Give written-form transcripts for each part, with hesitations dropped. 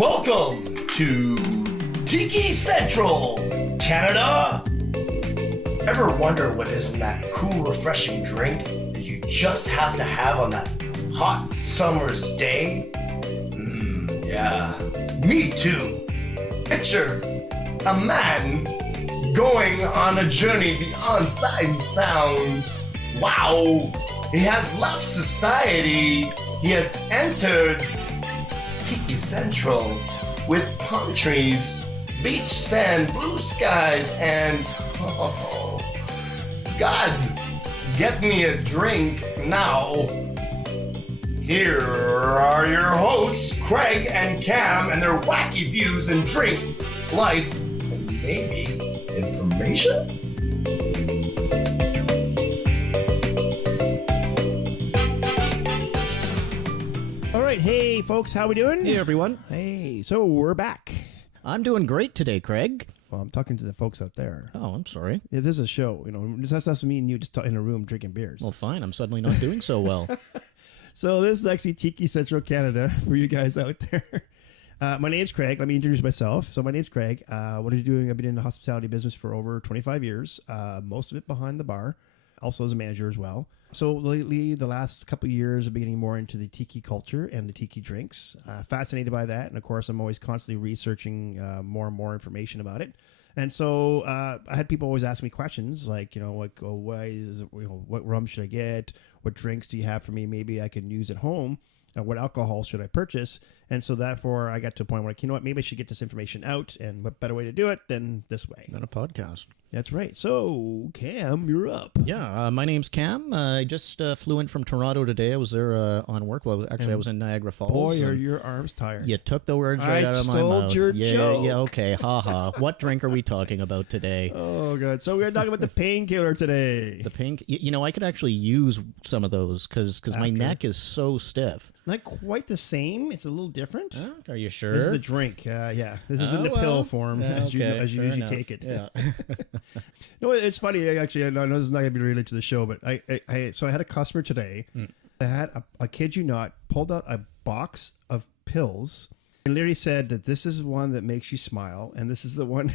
Welcome to Tiki Central, Canada. Ever wonder what is in that cool, refreshing drink that you just have to have on that hot summer's day? Yeah, me too. Picture a man going on a journey beyond sight and sound. Wow, he has left society. He has entered Tiki Central with palm trees, beach sand, blue skies, and God, get me a drink now. Here are your hosts, Craig and Cam, and their wacky views and drinks, life, and maybe information? All right, hey folks, how we doing? Hey everyone. Hey, so we're back. I'm doing great today, Craig. Well, I'm talking to the folks out there. Oh, I'm sorry. Yeah, this is a show, just us me and you just in a room drinking beers. Well, fine. I'm suddenly not doing so well. So this is actually Tiki Central Canada for you guys out there. My name's Craig. Let me introduce myself. So my name's Craig. What are you doing? I've been in the hospitality business for over 25 years, most of it behind the bar, also as a manager as well. So lately, the last couple of years, I've been getting more into the Tiki culture and the Tiki drinks. Fascinated by that. And of course, I'm always constantly researching more and more information about it. And so I had people always ask me questions like, what rum should I get? What drinks do you have for me? Maybe I can use at home. What alcohol should I purchase? And so therefore I got to a point where, maybe I should get this information out, and what better way to do it than this way? On a podcast. That's right. So Cam, you're up. Yeah, my name's Cam. I just flew in from Toronto today. I was there on work. Well, actually, I was in Niagara Falls. Boy, are your arms tired. You took the words right out of my mouth. I stole your joke. Yeah, okay, haha. What drink are we talking about today? Oh, God. So we're talking about the painkiller today. The pink. I could actually use some of those because my neck is so stiff. Not quite the same. It's a little different. Are you sure? This is a drink. Yeah. This is in the pill form as you usually take it. Yeah. No, it's funny. Actually, I know this is not going to be related to the show, but I had a customer today that had, I kid you not, pulled out a box of pills and literally said that this is one that makes you smile, and this is the one.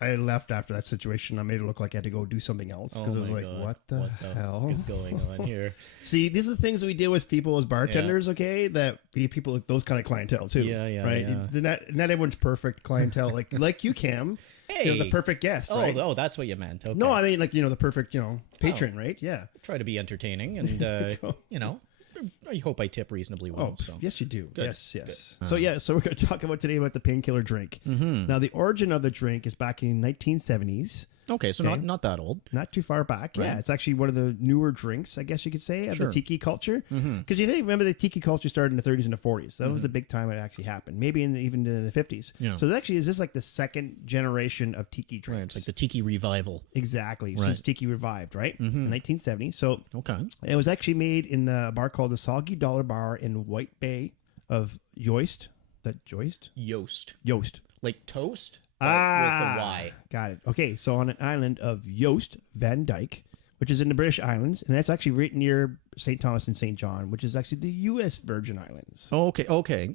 I left after that situation. I made it look like I had to go do something else because I was like, God. what the hell is going on here? See, these are the things that we deal with people as bartenders, okay? That be people with those kind of clientele too. Yeah, right? yeah. Not everyone's perfect clientele, like you, Cam. Hey. The perfect guest, right? Oh, that's what you meant. Okay. No, I mean, the perfect, patron, right? Yeah. Try to be entertaining and, I hope I tip reasonably well. Oh, so. yes, you do. Good. Yes. Good. So we're going to talk about today about the painkiller drink. Mm-hmm. Now, the origin of the drink is back in 1970s. Okay, so not that old. Not too far back. Right. Yeah, it's actually one of the newer drinks, I guess you could say, of the Tiki culture. Because remember the Tiki culture started in the 30s and the 40s. That was the big time it actually happened. Maybe even in the 50s. Yeah. So is this like the second generation of Tiki drinks? Right, it's like the Tiki revival. Exactly. Right. Since Tiki revived, right? In 1970. So it was actually made in a bar called the Soggy Dollar Bar in White Bay of Yost. That Joist? Yost. Like toast? With the Y. Got it. Okay, so on an island of Yost Van Dyke, which is in the British Islands, and that's actually right near St. Thomas and St. John, which is actually the U.S. Virgin Islands. Oh, okay.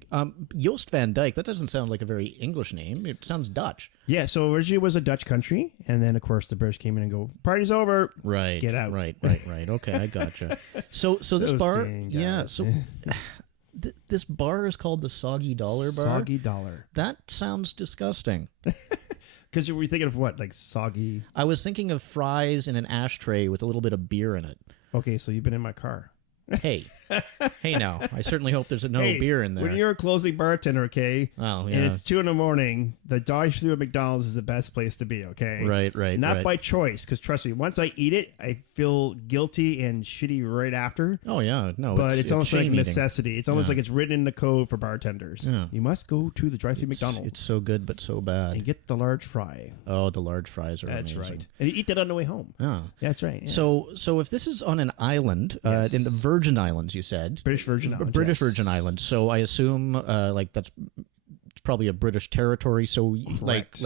Joost Van Dyke, that doesn't sound like a very English name. It sounds Dutch. Yeah, so originally it was a Dutch country, and then, of course, the British came in and go, party's over. Right. Get out. Right. Okay, I gotcha. So this bar, this bar is called the Soggy Dollar Bar? Soggy Dollar. That sounds disgusting. Because you were thinking of what, like soggy? I was thinking of fries in an ashtray with a little bit of beer in it. Okay, so you've been in my car. Hey now. I certainly hope there's no beer in there. When you're a closing bartender, okay? Oh, yeah. And it's 2 a.m, the drive-through at McDonald's is the best place to be, okay? Right. Not by choice, because trust me, once I eat it, I feel guilty and shitty right after. Oh, yeah. No, but it's almost like shame necessity. Eating. It's almost like it's written in the code for bartenders. Yeah. You must go to the drive-through McDonald's. It's so good, but so bad. And get the large fry. Oh, the large fries are That's amazing. right. And you eat that on the way home. Oh. That's right. Yeah. So if this is on an island, in the Virgin Islands, you said? British Virgin Islands. British Virgin Islands. So I assume it's probably a British territory. So like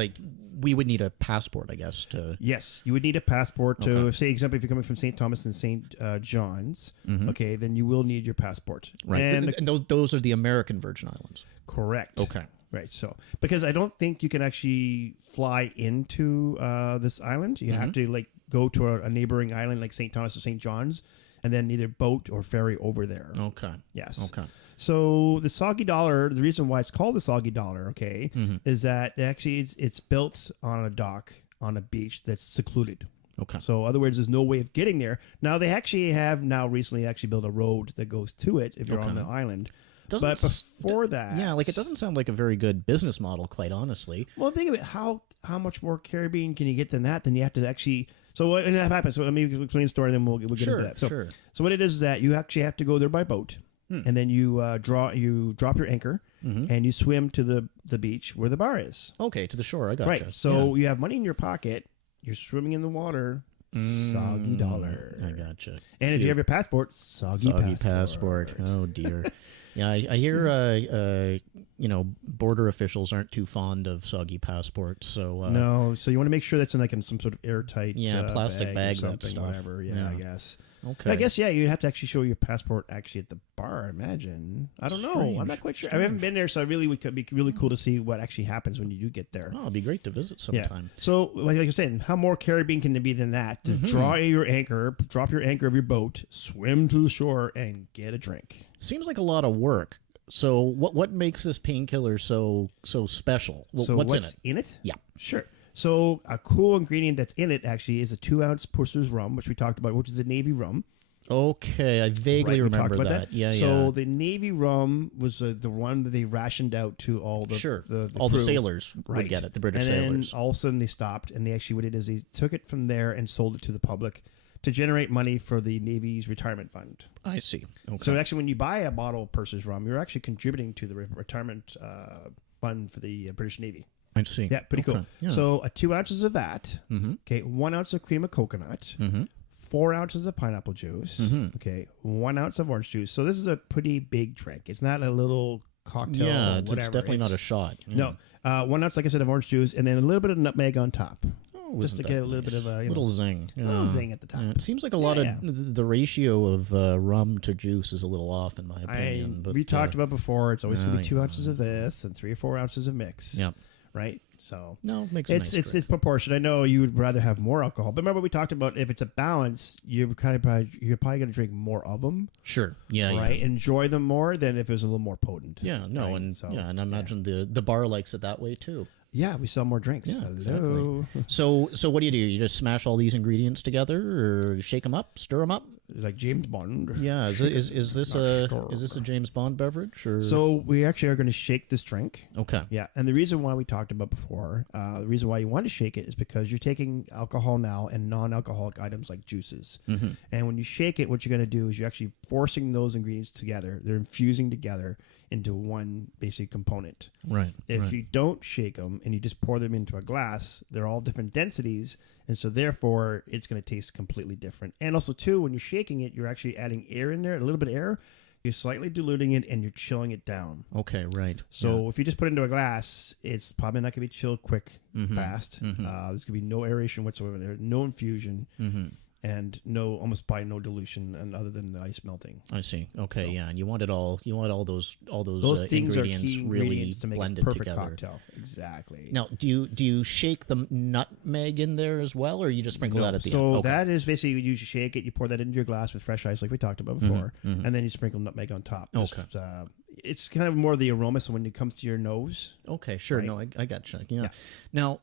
we would need a passport, I guess, to. Yes, you would need a passport to Okay. say, example, if you're coming from St. Thomas and St. John's, okay, then you will need your passport. Right. And And those are the American Virgin Islands. correct. Okay. Right. So, because I don't think you can actually fly into this island, you have to like go to a neighboring island like St. Thomas or St. John's, and then either boat or ferry over there. Okay. Yes. Okay. So the soggy dollar, the reason why it's called the soggy dollar, okay, is that actually it's built on a dock on a beach that's secluded. Okay. So, in other words, there's no way of getting there. Now, they actually have recently built a road that goes to it if you're on the island. Doesn't But before that, Yeah, like it doesn't sound like a very good business model, quite honestly. Well, think of it. How much more Caribbean can you get than that? Then you have to actually. So what and that happens? So let me explain the story, then we'll get Sure, into that. So, sure. So what it is that you actually have to go there by boat, and then you drop your anchor, and you swim to the beach where the bar is. Okay, to the shore. I gotcha. Right. So you have money in your pocket. You're swimming in the water. Soggy dollar. I gotcha. And if you have your passport, soggy passport. Oh dear. Yeah, I hear border officials aren't too fond of soggy passports. So No, so you want to make sure that's in some sort of airtight plastic bag or that something, stuff. whatever. Yeah, I guess. Okay. I guess you'd have to actually show your passport actually at the bar. I imagine. I don't know. I'm Strange, not quite sure. I haven't been there, so I really would be really cool to see what actually happens when you do get there. Oh, it'd be great to visit sometime. So, like I said, how more Caribbean can it be than that? To draw your anchor, drop your anchor of your boat, swim to the shore, and get a drink. Seems like a lot of work. So, what makes this painkiller so special? So what's in it? in it? Yeah. Sure. So a cool ingredient that's in it actually is a 2-ounce Pusser's rum, which we talked about, which is a Navy rum. Okay, I vaguely Right, we talked remember about that. Yeah, so yeah. the Navy rum was the one that they rationed out to all the all the crew. sailors Right. would get it. The British and sailors. then all of a sudden they stopped, and they actually what it is they took it from there and sold it to the public to generate money for the Navy's retirement fund. I see. Okay. So actually, when you buy a bottle of Purser's rum, you're actually contributing to the retirement fund for the British Navy. I see. Yeah, pretty cool. Okay, yeah. So 2 ounces of that. Okay, 1 ounce of cream of coconut. 4 ounces of pineapple juice. Okay, 1 ounce of orange juice. So this is a pretty big drink. It's not a little cocktail. Yeah, or it's whatever. definitely not a shot. Yeah. No, 1 ounce, like I said, of orange juice, and then a little bit of nutmeg on top, just to Wasn't get that a little bit of a little zing. little Yeah. zing at the top. Yeah, it seems like a lot Yeah, of the ratio of rum to juice is a little off in my opinion. But we talked about before. It's always going to be I 2 ounces of this and 3 or 4 ounces of mix. Yeah. Right. So No, it makes a nice drink. it's proportion. I know you would rather have more alcohol, but remember we talked about if it's a balance, you're probably going to drink more of them, Sure. Yeah. right? Yeah. Enjoy them more than if it was a little more potent. Yeah. No. right? And So, and I imagine the bar likes it that way too. yeah, we sell more drinks. Yeah, Hello. exactly. So what do? You just smash all these ingredients together, or shake them up, stir them up? Like James Bond. Yeah. Is this a James Bond beverage? Or So we actually are going to shake this drink. okay. Yeah, and the reason why we talked about before, the reason why you want to shake it is because you're taking alcohol now and non-alcoholic items like juices. And when you shake it, what you're going to do is you're actually forcing those ingredients together. They're infusing together into one basic component. Right. If you don't shake them and you just pour them into a glass, they're all different densities, and so therefore it's going to taste completely different. And also too, when you're shaking it, you're actually adding air in there, a little bit of air. You're slightly diluting it and you're chilling it down. Okay. Right. So if you just put it into a glass, it's probably not going to be chilled quick, fast. There's going to be no aeration whatsoever there, no infusion, and almost by no dilution, and other than the ice melting. I see. Okay, yeah, and you want all those Those things ingredients are key really ingredients to make blended a perfect together. cocktail. Exactly. Now, do you shake the nutmeg in there as well, or you just sprinkle that at the so end? Okay. that is basically you shake it, you pour that into your glass with fresh ice, like we talked about before, and then you sprinkle nutmeg on top. Okay. It's kind of more the aroma. So when it comes to your nose, Okay, sure. Right. No, I got you. Yeah. Yeah. Now,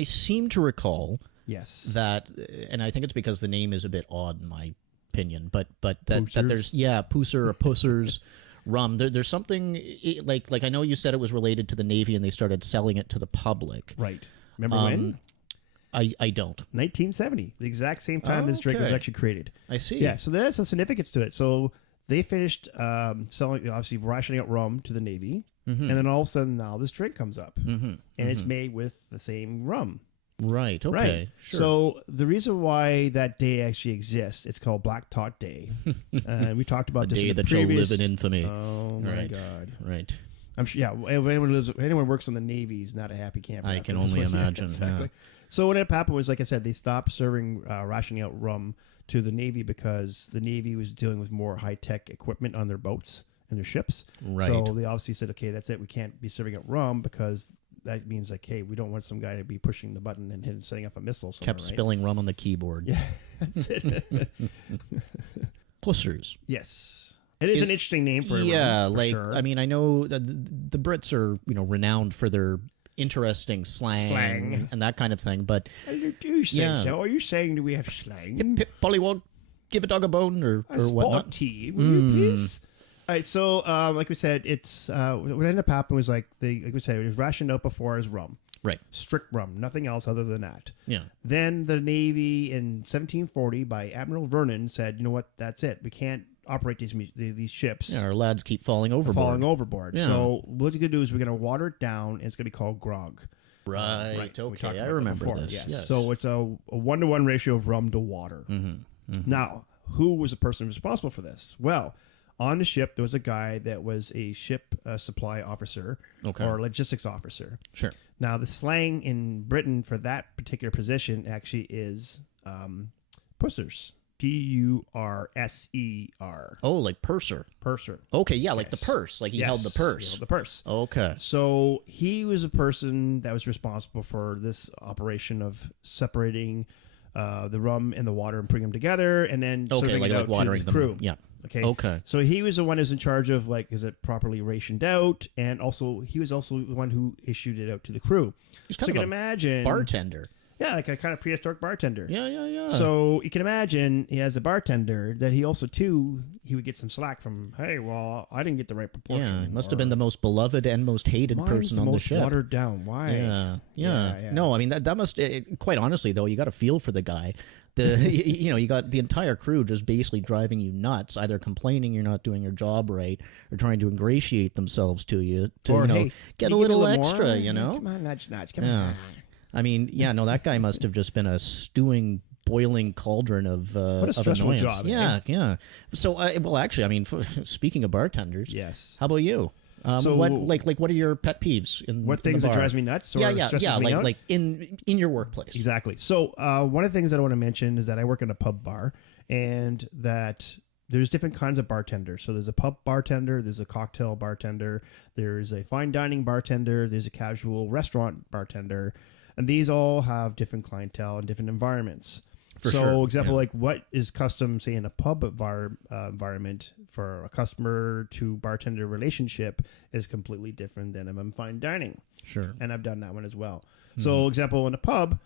I seem to recall yes, that, and I think it's because the name is a bit odd in my opinion, but that Pussers? there's Pusser or Pusser's rum. There's something like I know you said it was related to the Navy and they started selling it to the public. right. Remember when? I don't. 1970, the exact same time this drink was Okay. actually created. I see. Yeah, so there's some significance to it. So they finished selling, obviously rationing out rum to the Navy, and then all of a sudden now this drink comes up, and it's made with the same rum. Right. Okay. Right. Sure. So the reason why that day actually exists, it's called Black Tot Day, and we talked about the this day in the that previous. shall live in infamy. Oh my Right. God! Right. I'm sure. Yeah, if anyone works on the Navy is not a happy camper. I after can this only one. Yeah, imagine. exactly. So what ended up happening was, like I said, they stopped serving rationing out rum to the Navy because the Navy was dealing with more high tech equipment on their boats and their ships. Right. So they obviously said, okay, that's it. We can't be serving out rum because that means like, hey, we don't want some guy to be pushing the button and setting up a missile. Kept spilling rum on the keyboard. Yeah, that's it. Pussers. Yes. It is an interesting name for rum, like sure. I mean, I know that the Brits are renowned for their interesting slang and that kind of thing, but you do say so. Are you saying that we have slang? Hip, hip, pollywog, give a dog a bone or whatnot. Tea, will you please? All right, so like we said, it's what ended up happening was like we said, it was rationed out before as rum. Right. Strict rum, nothing else other than that. Yeah. Then the Navy in 1740 by Admiral Vernon said, you know what, that's it. We can't operate these ships. Yeah, our lads keep falling overboard. Yeah. So what you're going to do is we're going to water it down, and it's going to be called grog. Right. Okay, I remember this. Yes. So it's a 1-to-1 ratio of rum to water. Now, who was the person responsible for this? Well, on the ship, there was a guy that was a ship supply officer or logistics officer. Sure. Now, the slang in Britain for that particular position actually is pussers. P-U-R-S-E-R. Oh, like purser. Purser. Okay, yeah, like the purse. Like he held the purse. He held the purse. Okay. So he was a person that was responsible for this operation of separating the rum and the water and putting them together, and then serving it out watering to the crew. Yeah. Okay. So he was the one who's in charge of, like, is it properly rationed out, and also he was also the one who issued it out to the crew. He's so you can imagine bartender. Yeah, like a kind of prehistoric bartender. Yeah. So you can imagine he has a bartender that he also, too, he would get some slack from, hey, well, I didn't get the right proportion. Yeah, he must have been the most beloved and most hated person on the ship. Mine's watered down. Why? Yeah. No, I mean, that must, quite honestly, though, you got to feel for the guy. You got the entire crew just basically driving you nuts, either complaining you're not doing your job right or trying to ingratiate themselves to you to, or, hey, get a little extra, more? you know? Come on, nudge. Come on. I mean, that guy must have just been a stewing, boiling cauldron of what a stressful annoyance. job. Yeah. So, well, actually, I mean, speaking of bartenders, yes. How about you? So, what are your pet peeves in what things in the bar? that drives me nuts? Or stresses me out? like in your workplace. Exactly. So one of the things that I want to mention is that I work in a pub bar, and that there's different kinds of bartenders. So there's a pub bartender, there's a cocktail bartender, there's a fine dining bartender, there's a casual restaurant bartender, and these all have different clientele and different environments. Example, like what is custom, say, in a pub environment for a customer to bartender relationship is completely different than in fine dining. Sure. And I've done that one as well. So, example, in a pub,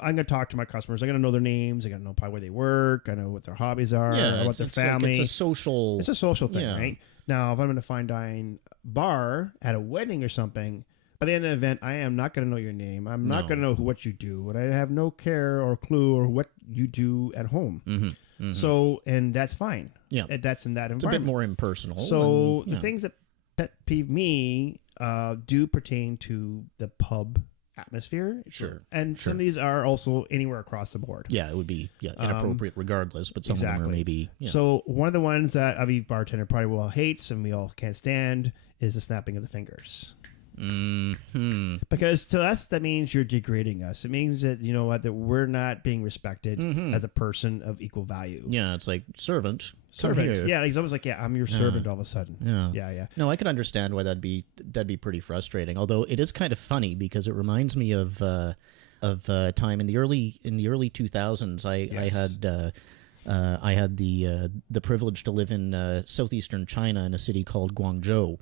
I'm going to talk to my customers. I'm going to know their names. I got to know probably where they work. I know what their hobbies are, what their family. It's a social thing, right? Now, if I'm in a fine dining bar at a wedding or something, by the end of the event, I am not going to know your name. I'm not going to know what you do. And I have no care or clue or what you do at home. So, and that's fine. Yeah. That's in that environment. It's a bit more impersonal. So the things that pet peeve me do pertain to the pub atmosphere. Sure. And some of these are also anywhere across the board. Yeah, it would be inappropriate regardless, but some of them are maybe... Yeah. So one of the ones that every bartender probably all hates and we all can't stand is the snapping of the fingers. Because to us, that means you're degrading us. It means that, that we're not being respected as a person of equal value. Yeah, it's like servant. Yeah, it's almost like, I'm your servant all of a sudden. Yeah. No, I can understand why that'd be pretty frustrating. Although it is kind of funny because it reminds me of time in the early 2000s. I had the privilege to live in southeastern China in a city called Guangzhou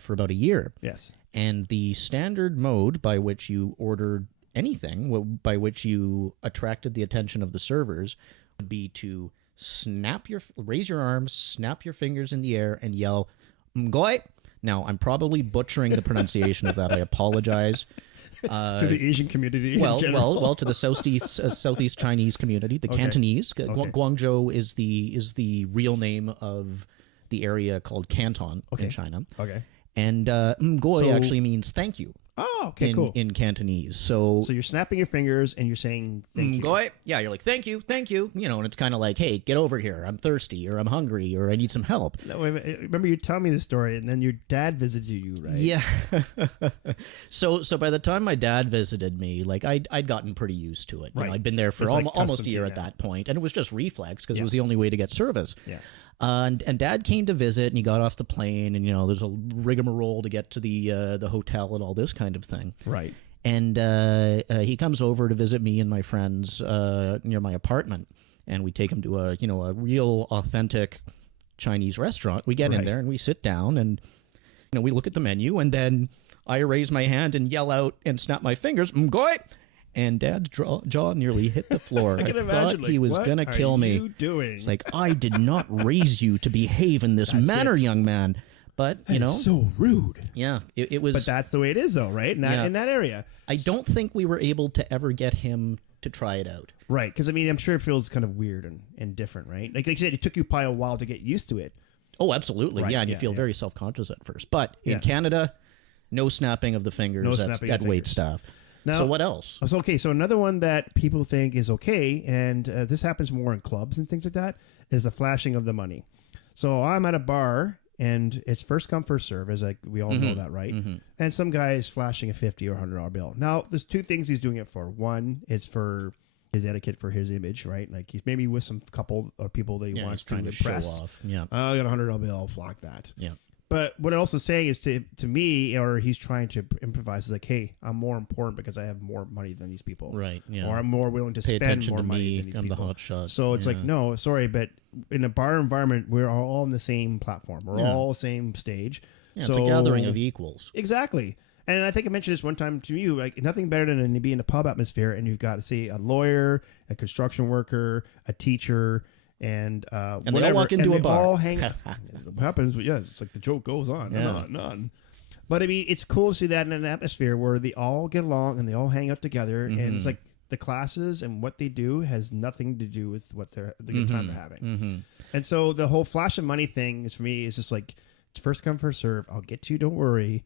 for about a year. Yes. And the standard mode by which you ordered anything, by which you attracted the attention of the servers, would be to raise your arms, snap your fingers in the air, and yell, "Mgoi." Now, I'm probably butchering the pronunciation of that. I apologize. To the Asian community. Well, to the Southeast Chinese community, the Cantonese. Guangzhou is the real name of the area called Canton in China. Okay. And "mgoi" actually means thank you. Oh, okay, cool. in Cantonese. So you're snapping your fingers and you're saying thank you. Ngoy. Yeah, you're like thank you, and it's kind of like, hey, get over here. I'm thirsty, or I'm hungry, or I need some help. No, wait a minute. Remember you telling me the story, and then your dad visited you, right? Yeah. So by the time my dad visited me, like I'd gotten pretty used to it. You know, I'd been there for almost a year at that point, and it was just reflex because it was the only way to get service. Yeah. And Dad came to visit, and he got off the plane, and there's a rigmarole to get to the hotel and all this kind of thing. Right. And he comes over to visit me and my friends near my apartment, and we take him to a real authentic Chinese restaurant. We get in there and we sit down, and we look at the menu, and then I raise my hand and yell out and snap my fingers, "Mgoy!" And Dad's jaw nearly hit the floor. I thought he was going to kill me. What are you doing? It's like, I did not raise you to behave in this manner, young man. But, so rude. Yeah, it was. But that's the way it is, though, right? In that area. I don't think we were able to ever get him to try it out. Right, because, I'm sure it feels kind of weird and different, right? Like you said, it took you probably a while to get used to it. Oh, absolutely. Right. Yeah, and you feel very self-conscious at first. But in Canada, no snapping of the fingers at wait staff. Now, so what else? So another one that people think is okay, and this happens more in clubs and things like that, is the flashing of the money. So I'm at a bar, and it's first come, first serve, as we all know that, right? Mm-hmm. And some guy is flashing a $50 or $100 bill. Now, there's two things he's doing it for. One, it's for his etiquette, for his image, right? Like he's maybe with some couple of people that he wants to impress. Show off. Yeah. Oh, I got a $100 bill, I'll flock that. Yeah. But what it also saying is to me, or he's trying to improvise, is like, hey, I'm more important because I have more money than these people. Right, yeah. Or I'm more willing to spend more money than these people. I'm the hot shot. So it's like, no, sorry, but in a bar environment, we're all on the same platform. We're all same stage. Yeah, it's a gathering of equals. Exactly. And I think I mentioned this one time to you, like nothing better than to be in a pub atmosphere and you've got, say, a lawyer, a construction worker, a teacher, and they all walk into a bar. All hang. What happens? Yeah, it's like the joke goes on and on and on. But it's cool to see that in an atmosphere where they all get along and they all hang out together, and it's like the classes and what they do has nothing to do with what the good time they're having. Mm-hmm. And so the whole flash of money thing is, for me, is just like, it's first come, first serve. I'll get to you. Don't worry.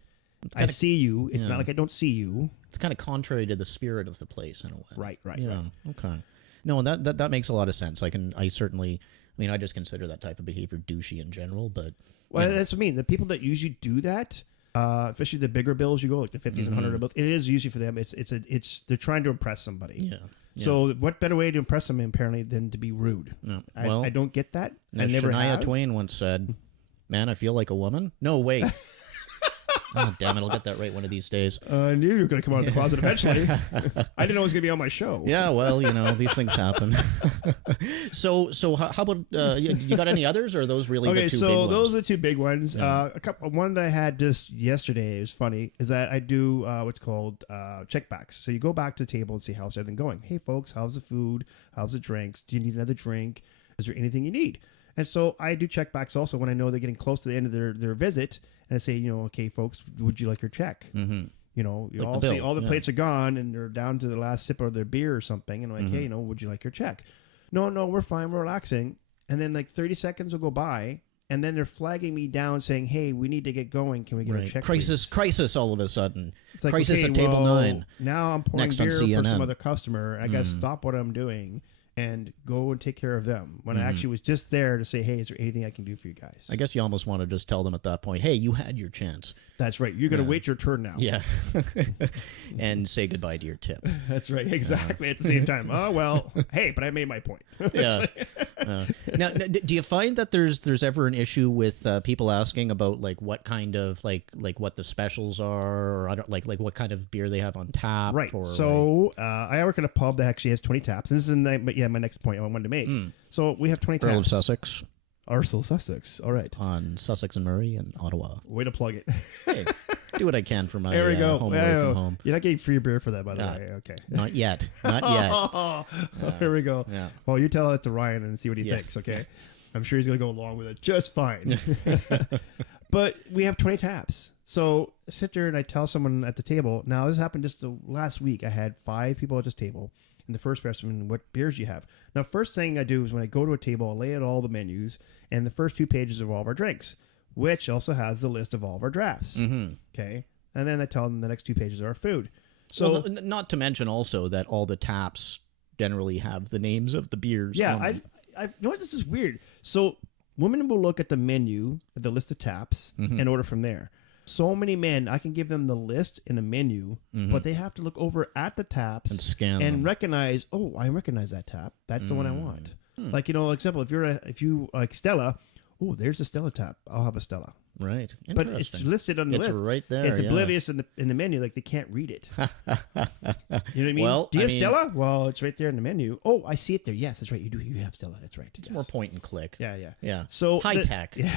I see you. It's not like I don't see you. It's kind of contrary to the spirit of the place in a way. Right. Yeah. Okay. No, that makes a lot of sense. I just consider that type of behavior douchey in general, but that's what I mean. The people that usually do that, especially the bigger bills you go, like the 50s and $100 bills, it is usually for them. It's they're trying to impress somebody. Yeah. So what better way to impress them apparently than to be rude? No. I don't get that. I never have. Shania Twain once said, "Man, I feel like a woman." No, wait. Oh, damn it. I'll get that right one of these days. I knew you were going to come out of the closet eventually. I didn't know it was going to be on my show. Yeah, well, these things happen. So how about, you got any others, or are those really the two big ones? Okay, so those are the two big ones. Yeah. One that I had just yesterday, it was funny, is that I do what's called checkbacks. So you go back to the table and see how's everything going. Hey, folks, how's the food? How's the drinks? Do you need another drink? Is there anything you need? And so I do checkbacks also when I know they're getting close to the end of their visit. And I say, okay, folks, would you like your check? Mm-hmm. You all see all the plates are gone and they're down to the last sip of their beer or something. And I'm like, hey, would you like your check? No, we're fine. We're relaxing. And then like 30 seconds will go by. And then they're flagging me down saying, hey, we need to get going. Can we get a check? Crisis all of a sudden. It's like, crisis at table 9. Now I'm pouring beer for some other customer. I got to stop what I'm doing and go and take care of them, when I actually was just there to say, hey, is there anything I can do for you guys? I guess you almost want to just tell them at that point, hey, you had your chance. That's right. You're going to wait your turn now. Yeah. And say goodbye to your tip. That's right. Exactly. At the same time. Oh, well, hey, but I made my point. Yeah. Now, do you find that there's ever an issue with people asking about like what kind of like what the specials are, or like what kind of beer they have on tap? Right. Or, so I work in a pub that actually has 20 taps. And this is my next point I wanted to make. So we have 20 taps. Earl of Sussex. Arsenal Sussex. All right. On Sussex and Murray and Ottawa. Way to plug it. Hey, do what I can for my there we go. home away from home. You're not getting free beer for that, by the way. Okay. Not yet. Not yet. Here we go. Yeah. Well, you tell it to Ryan and see what he thinks, okay? Yeah. I'm sure he's going to go along with it just fine. But we have 20 taps. So I sit there and I tell someone at the table. Now, this happened just the last week. I had 5 people at this table. And the first person, what beers do you have? Now, first thing I do is when I go to a table, I lay out all the menus and the first 2 pages of all of our drinks, which also has the list of all of our drafts. Mm-hmm. Okay. and then I tell them the next 2 pages are our food. So well, not to mention also that all the taps generally have the names of the beers. yeah, on them. I you know what, this is weird. So women will look at the menu, at the list of taps, and order from there. So many men, I can give them the list and a menu, but they have to look over at the taps And scan and them. recognize. Oh, I recognize that tap. That's the one I want. Like, you know, example, if you like Stella, oh, there's a Stella tap. I'll have a Stella. Right. But it's listed on the It's list. right there. It's yeah. oblivious in the menu, like they can't read it. You know what I mean? Well, do you I have mean- Stella? Well, it's right there in the menu. Oh, I see it there. Yes, that's right. You do. You have Stella. That's right. It's more point and click. Yeah, yeah. Yeah. So high tech. Yeah.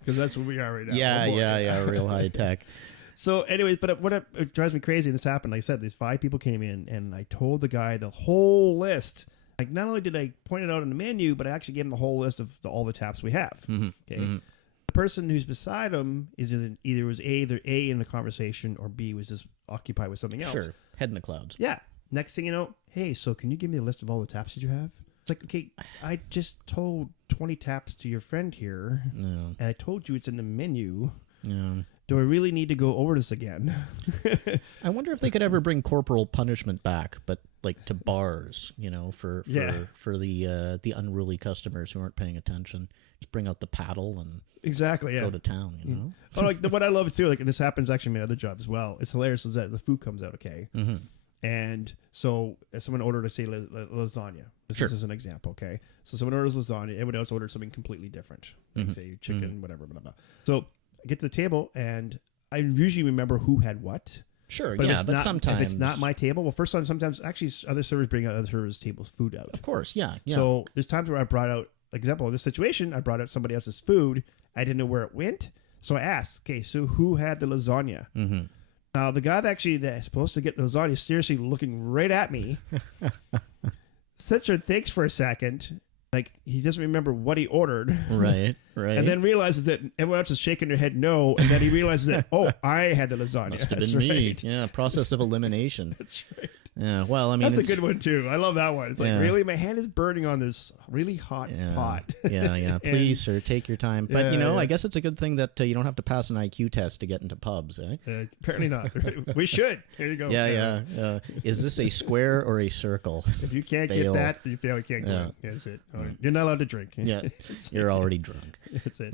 Because that's what we are right now. Yeah, Oh, boy. yeah, real high tech. So, anyways, but it drives me crazy. And this happened. Like I said, these 5 people came in, and I told the guy the whole list. Like, not only did I point it out on the menu, but I actually gave him the whole list of all the taps we have. Okay. The person who's beside him is either was either A in the conversation or B was just occupied with something else. Sure. Head in the clouds. Yeah. Next thing you know, hey, so can you give me a list of all the taps that you have? It's like, okay, I just told 20 taps to your friend here, No. and I told you it's in the menu. Yeah. Do I really need to go over this again? I wonder if they could ever bring corporal punishment back, but like to bars, you know, for the unruly customers who aren't paying attention. Just bring out the paddle and Exactly, yeah. go to town, you know. Oh, like what I love too, like, and this happens actually in my other job as well. It's hilarious is that the food comes out okay, and so if someone ordered, say, lasagna. This is an example, okay? So someone orders lasagna, everyone else orders something completely different, like say chicken, whatever, blah, blah. So I get to the table, and I usually remember who had what. Sure, But yeah, but not, sometimes if it's not my table, well, first time, sometimes actually other servers bring out other servers' tables food out. Of course, yeah. So there's times where I brought out, like example in this situation, I brought out somebody else's food. I didn't know where it went, so I asked, okay, so who had the lasagna? Now the guy that's supposed to get the lasagna is seriously looking right at me. Sits there and thinks for a second, like he doesn't remember what he ordered. Right. And then realizes that everyone else is shaking their head no, and then he realizes that, oh, I had the lasagna. must have That's been me. right. Yeah, process of elimination. That's right. Yeah, well, I mean, That's a good one too. I love that one. It's like, Yeah. really, my hand is burning on this really hot pot. Yeah. And- Please, sir, take your time. But Yeah, you know, yeah. I guess it's a good thing that you don't have to pass an IQ test to get into pubs, eh? Apparently not. We should. Here you go. Yeah. Is this a square or a circle? If you can't Fail. get that, you fail. You can't go. Yeah. in. That's it. All right. You're not allowed to drink. Yeah, you're already drunk. That's it.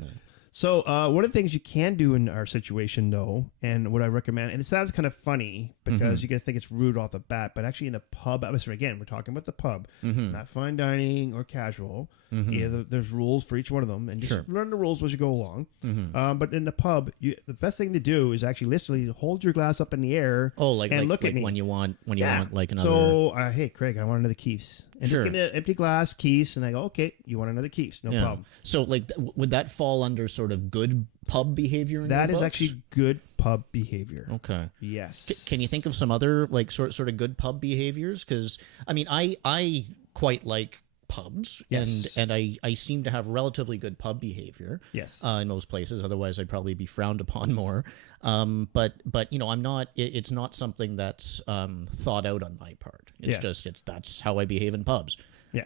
So one of the things you can do in our situation, though, and what I recommend, and it sounds kind of funny because you can think it's rude off the bat, but actually in a pub atmosphere, again, we're talking about the pub, not fine dining or casual. Yeah, there's rules for each one of them, and just learn the rules as you go along. But in the pub, the best thing to do is actually literally hold your glass up in the air. Oh, like look at me when you want like another. So, hey, Craig, I want another Keefs. And Sure. just give me an empty glass, Keefs, and I go, okay, you want another Keefs. No problem. So, like, would that fall under sort of good pub behavior? In That your is books? actually good pub behavior. Okay. Yes. Can you think of some other like sort of good pub behaviors? Because I mean, I quite like pubs, Yes. and I seem to have relatively good pub behavior. Yes. In most places. Otherwise, I'd probably be frowned upon more. But you know, I'm not. It's not something that's thought out on my part. It's just that's how I behave in pubs. Yeah.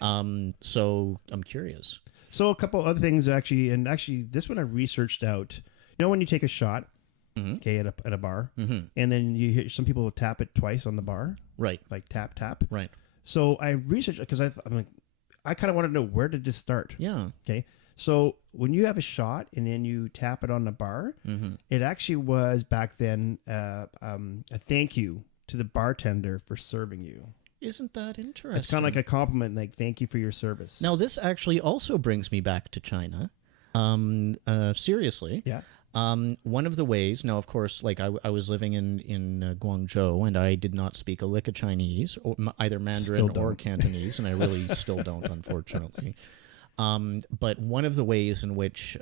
So I'm curious. So a couple other things actually, and actually this one I researched out. You know when you take a shot, okay, at a bar, and then you hear some people tap it twice on the bar, Right. like tap tap. Right. So I researched because I'm like, I kind of want to know where did this start. Yeah. Okay. So when you have a shot and then you tap it on the bar, it actually was back then a thank you to the bartender for serving you. Isn't that interesting? It's kind of like a compliment, like thank you for your service. Now, this actually also brings me back to China. Seriously. Yeah. One of the ways, now, of course, like I was living in Guangzhou, and I did not speak a lick of Chinese, or either Mandarin Still or don't. Cantonese, and I really still don't, unfortunately. But one of the ways in which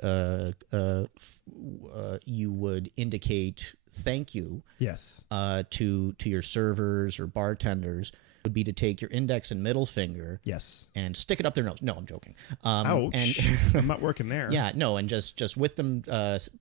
you would indicate thank you Yes. to your servers or bartenders would be to take your index and middle finger Yes. and stick it up their nose. No, I'm joking. Ouch. And I'm not working there. yeah, no, and just with them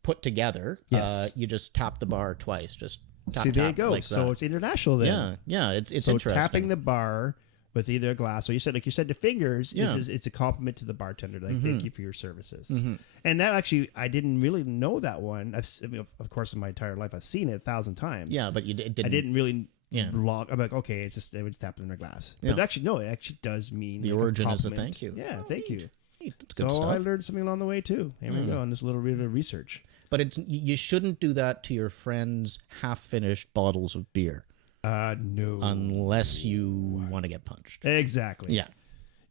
put together, Yes. you just tap the bar twice. Just tap, See, there you tap, go. like So that. it's international then. Yeah, it's So interesting. tapping the bar with either a glass. So you said the fingers Yeah. it's a compliment to the bartender. Like, thank you for your services. Mm-hmm. And that actually, I didn't really know that one. I mean, of course, in my entire life, I've seen it 1,000 times. Yeah, but it didn't. I didn't really. Yeah. Log. I'm like, okay, it's just they would tap it in their glass. Yeah. But actually, no, it actually does mean The like origin is a compliment. thank you. Yeah, Oh, thank neat. you. Neat. That's good So stuff. I learned something along the way too. Here we go on this little bit of research. But you shouldn't do that to your friends' half-finished bottles of beer No. unless you want to get punched. Exactly. Yeah.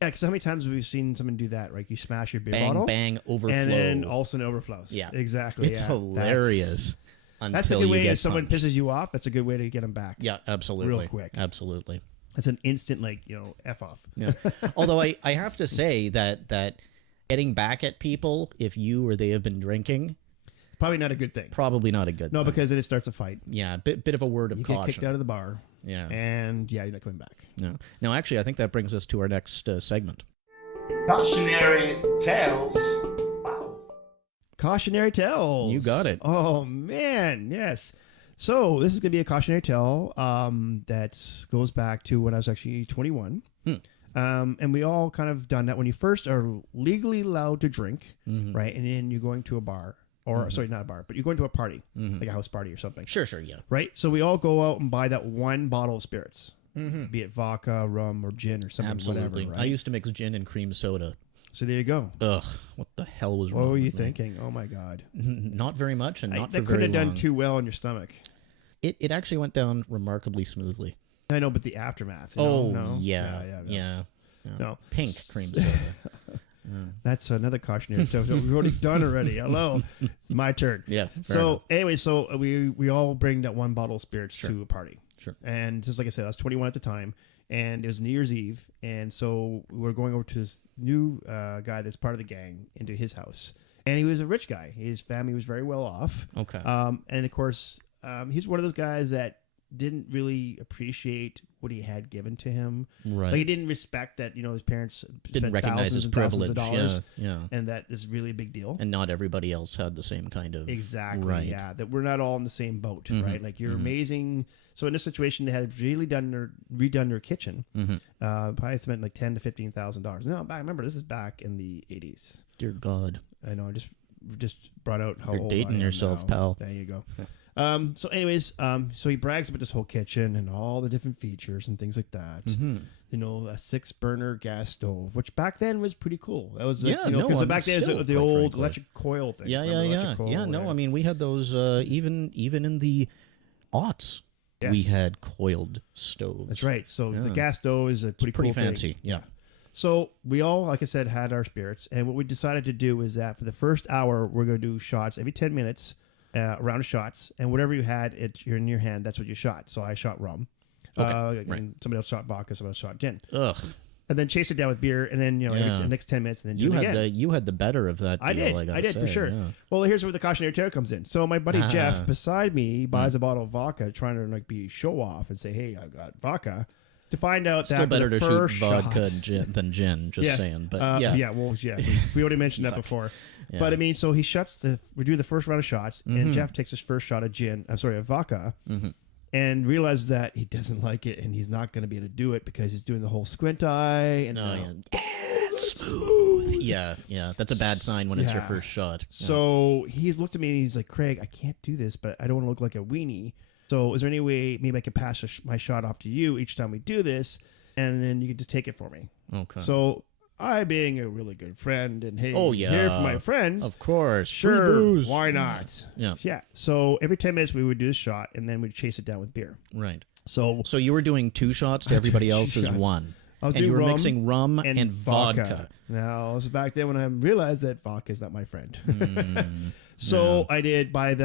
Yeah, because how many times have we seen someone do that? Right, you smash your beer Bang, bottle, bang, overflow. and then all of a sudden it overflows. Yeah. exactly. It's yeah. hilarious. That's a until good you way. get If someone punched. pisses you off, that's a good way to get them back. Yeah, absolutely. Real quick. Absolutely. That's an instant, F off. Yeah. Although I have to say that getting back at people if you or they have been drinking, Probably not a good thing. probably not a good No, thing. because then it starts a fight. Yeah, bit of a word of You caution. get kicked out of the bar, Yeah. and you're not coming back. No. Now, actually, I think that brings us to our next segment. Cautionary tales. Wow. Cautionary tales. You got it. Oh man, yes. So this is gonna be a cautionary tale that goes back to when I was actually 21. And we all kind of done that when you first are legally allowed to drink, right? And then you're going to a bar, or sorry, not a bar, but you're going to a party, like a house party or something, Sure, yeah. right? So we all go out and buy that one bottle of spirits, be it vodka, rum, or gin, or something, Absolutely. whatever. I Right? used to mix gin and cream soda. So there you go. Ugh, what the hell was wrong What were with you me? thinking? Oh my god, Not very much, and not that for couldn't very have done long. too well on your stomach. It actually went down remarkably smoothly. I know, but the aftermath. Oh, no? yeah. No. Pink cream soda. That's another cautionary tale. We've already done already. Hello, it's my turn. Yeah. So anyway, so we all bring that one bottle of spirits to a party. Sure. And just like I said, I was 21 at the time, and it was New Year's Eve, and so we were going over to this new guy that's part of the gang into his house, and he was a rich guy. His family was very well off. Okay. And of course, he's one of those guys that didn't really appreciate what he had given to him. Right. Like he didn't respect that, his parents Didn't spent recognize thousands his and thousands privilege. of dollars, Yeah. and that is really a big deal. And not everybody else had the same kind of. Exactly. Right. Yeah. That we're not all in the same boat, right? Like you're amazing. So in this situation, they had really redone their kitchen. Probably spent like $10,000 to $15,000. No, remember this is back in the 80s. Dear God. I know. I just brought out how You're old dating I am yourself, now. pal. There you go. So anyways, so he brags about this whole kitchen and all the different features and things like that. A 6-burner gas stove, which back then was pretty cool. That was because back then it was the old frankly. electric coil thing. Yeah. No, I mean we had those even in the aughts. Yes. We had coiled stoves. That's right. So the gas stove is a pretty Pretty cool thing. fancy. Yeah. So we all, like I said, had our spirits, and what we decided to do is that for the first hour, we're going to do shots every 10 minutes, a round of shots, and whatever you had in your hand, that's what you shot. So I shot rum. Okay, right. And somebody else shot vodka, somebody else shot gin. Ugh. And then chase it down with beer, and then every the next 10 minutes, and then do it again. You had the better of that deal. I did say, for sure. Yeah. Well, here's where the cautionary tale comes in. So my buddy Jeff beside me buys a bottle of vodka, trying to be show off and say, "Hey, I got vodka." To find out Still that better to shoot first vodka shot, than gin. Just saying, but we already mentioned that before. Yeah. But I mean, so we do the first round of shots, and Jeff takes his first shot of vodka, and realizes that he doesn't like it, and he's not going to be able to do it because he's doing the whole squint eye and smooth. Yeah. That's a bad sign when it's your first shot. So he's looked at me and he's like, "Craig, I can't do this, but I don't want to look like a weenie. So is there any way maybe I could pass my shot off to you each time we do this, and then you can just take it for me?" Okay. So I, being a really good friend, and hey, Oh, yeah. here for my friends, Of course. sure, Free booze. why not? Yeah. So every 10 minutes we would do a shot, and then we'd chase it down with beer. Right. So So you were doing 2 shots to everybody else's shots. 1. I was and doing you were rum mixing rum and vodka. Now, this is back then when I realized that vodka is not my friend. So I did by the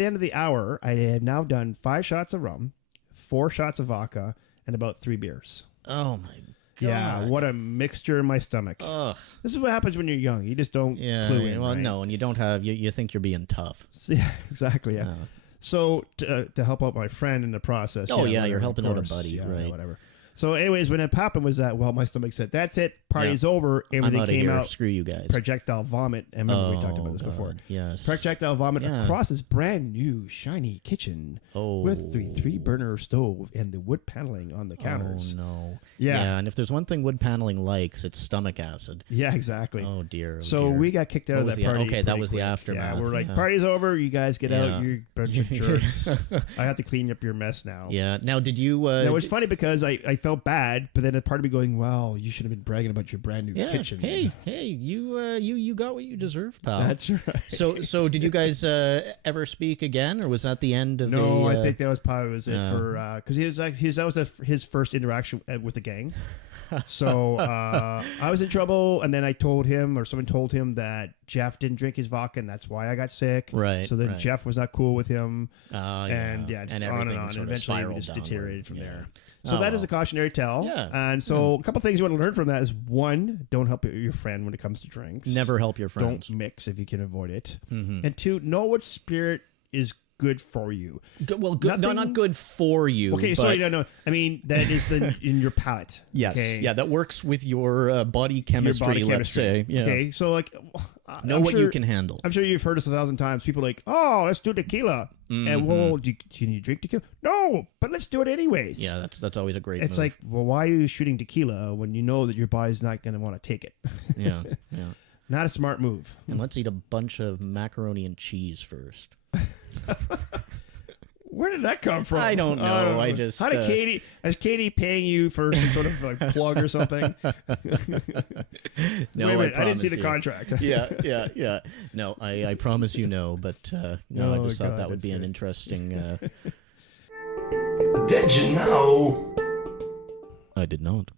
end of the hour, I had now done 5 shots of rum, 4 shots of vodka, and about 3 beers. Oh my God. Yeah, what a mixture in my stomach. Ugh. This is what happens when you're young. You just don't clue in, well, right? no, and you don't have you think you're being tough. Yeah, exactly. Yeah. So to help out my friend in the process. Oh, yeah, whatever, you're of helping out a course. buddy, Yeah, right. whatever. So, anyways, when it happened was that, well, my stomach said, that's it. Party's over. Everything came out. Screw you guys. Projectile vomit. And remember, we talked about this before. Yes. Projectile vomit across this brand new, shiny kitchen with the 3-burner stove and the wood paneling on the counters. Oh, no. Yeah. And if there's one thing wood paneling likes, it's stomach acid. Yeah, exactly. Oh, dear. So we got kicked out of that party. Okay, that was quick. the aftermath. Yeah, we're like, party's over. You guys get out. You bunch of jerks. I have to clean up your mess now. Yeah. Now, did you... it was funny because I felt bad, but then a part of me going, wow, you should have been bragging about your brand new kitchen. Hey, you got what you deserve, pal. That's right. So did you guys ever speak again, or was that the end of No, I think that was probably it for because that was his first interaction with the gang. So I was in trouble, and then I told him, or someone told him, that Jeff didn't drink his vodka, and that's why I got sick. Right. So then Jeff was not cool with him, and just on and on. And eventually we just deteriorated from there. So that is a cautionary tale. Yeah. And so a couple things you want to learn from that is, one, don't help your friend when it comes to drinks. Never help your friends. Don't mix if you can avoid it. And 2, know what spirit is good for you. Good, not good for you. Okay, sorry, no. I mean, that is in your palate. Yes. Okay? Yeah, that works with your body chemistry, let's say. Yeah. Okay, so like... Know what you can handle. I'm sure you've heard this 1,000 times. People are like, oh, let's do tequila. And well, can you drink tequila? No, but let's do it anyways. Yeah, that's always a great It's move. like, well, why are you shooting tequila when you know that your body's not going to want to take it? Yeah. Not a smart move. And let's eat a bunch of macaroni and cheese first. Where did that come from? I don't know. I just... How did Katie... Is Katie paying you for some sort of like plug or something? No, Wait a minute, I didn't see promise the contract. Yeah. No, I promise you no, but no, I just thought that would be an interesting... Did you know? I did not.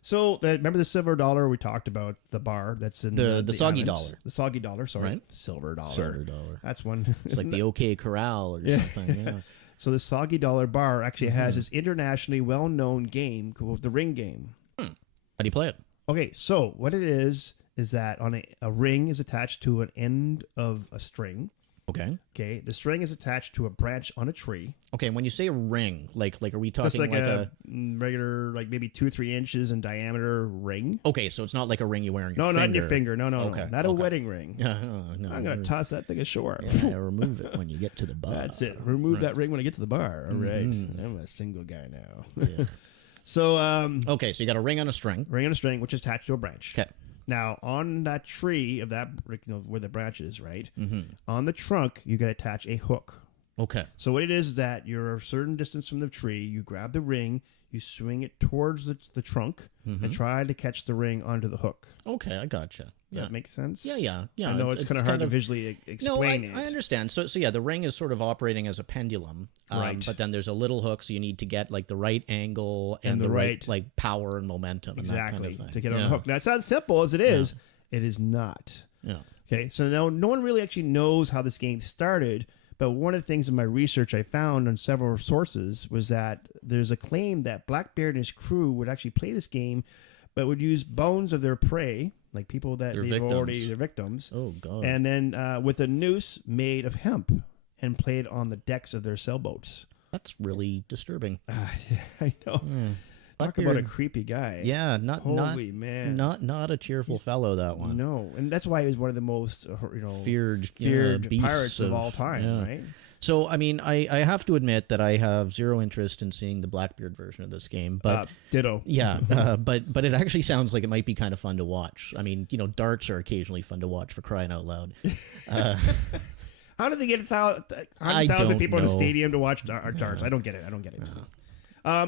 So remember the silver dollar we talked about, the bar that's in the soggy islands? dollar. The soggy dollar, sorry. Right. Silver dollar. Silver dollar. That's one. It's like the OK Corral or something. Yeah. So the soggy dollar bar actually has this internationally well-known game called the ring game. How do you play it? Okay, so what it is that on a ring is attached to an end of a string. Okay. Okay, the string is attached to a branch on a tree. Okay, and when you say a ring, like are we talking Just like a regular, like maybe 2 or 3 inches in diameter ring? Okay, so it's not like a ring you wear on your No, finger. not in your finger. No, Okay, not a wedding ring. No, I'm gonna toss that thing ashore. Yeah, remove it when you get to the bar. That's it. Remove that ring when I get to the bar. All right, I'm a single guy now. Yeah. So okay, so you got a ring on a string. Ring on a string, which is attached to a branch. Okay. Now, on that tree of that, where the branch is, right? On the trunk, you can attach a hook. Okay. So what it is that you're a certain distance from the tree, you grab the ring, you swing it towards the trunk, and try to catch the ring onto the hook. Okay, I gotcha. Yeah. That makes sense? Yeah. I know it's kind of hard to visually explain it. I understand. So yeah, the ring is sort of operating as a pendulum, right? But then there's a little hook, so you need to get like the right angle and the right like power and momentum. Exactly, and that kind of thing. to get on the hook. Now, it's not as simple as it is. It is not. Yeah. Okay, so now no one really actually knows how this game started, but one of the things in my research I found on several sources was that there's a claim that Blackbeard and his crew would actually play this game, but would use bones of their prey, like people that their victims. Oh, God. And then with a noose made of hemp and played on the decks of their sailboats. That's really disturbing. I know. Talk about a creepy guy. Yeah, Holy man. Not a cheerful fellow, that one. No, and that's why he was one of the most feared pirates of all time, right? So, I mean, I have to admit that I have zero interest in seeing the Blackbeard version of this game, but ditto. Yeah, but it actually sounds like it might be kind of fun to watch. I mean, darts are occasionally fun to watch, for crying out loud. How did they get 100,000 people in a stadium to watch darts? I don't get it.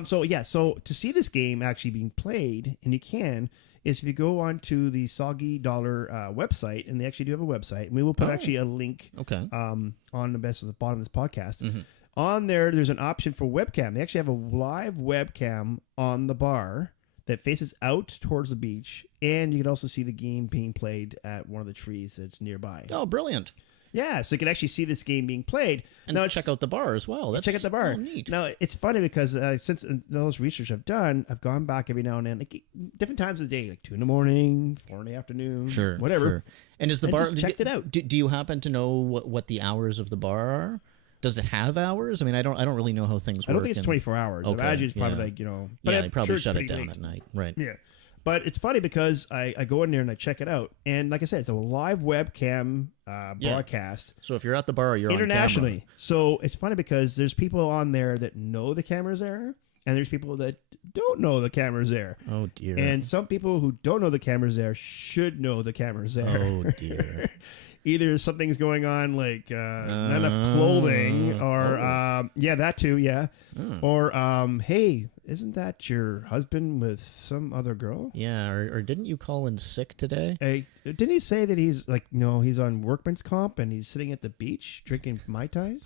So to see this game actually being played, and you can, is if you go onto the Soggy Dollar website, and they actually do have a website, and we will put actually a link on the bottom of this podcast. On there's an option for webcam. They actually have a live webcam on the bar that faces out towards the beach, and you can also see the game being played at one of the trees that's nearby. Oh, brilliant. Yeah, so you can actually see this game being played. And now check out the bar as well. Check out the bar. Neat. Now, it's funny because since those research I've done, I've gone back every now and then, like different times of the day, like 2 in the morning, 4 in the afternoon, whatever. Sure. And is the bar... Just checked it out. Do you happen to know what the hours of the bar are? Does it have hours? I mean, I don't really know how things work. I don't think it's 24 hours. I Okay, imagine it's probably yeah. like, you know. Yeah, I'm they probably sure it's shut it pretty down late. at night. Right. Yeah. But it's funny because I go in there and I check it out. And like I said, it's a live webcam broadcast. So if you're at the bar, you're internationally. on camera. So it's funny because there's people on there that know the camera's there, and there's people that don't know the camera's there. Oh, dear. And some people who don't know the camera's there should know the camera's there. Oh, dear. Either something's going on like not enough clothing, or yeah, that too, yeah. Or hey, isn't that your husband with some other girl? Yeah, or didn't you call in sick today? Hey, didn't he say that he's like, no, he's on workman's comp and he's sitting at the beach drinking Mai Tais?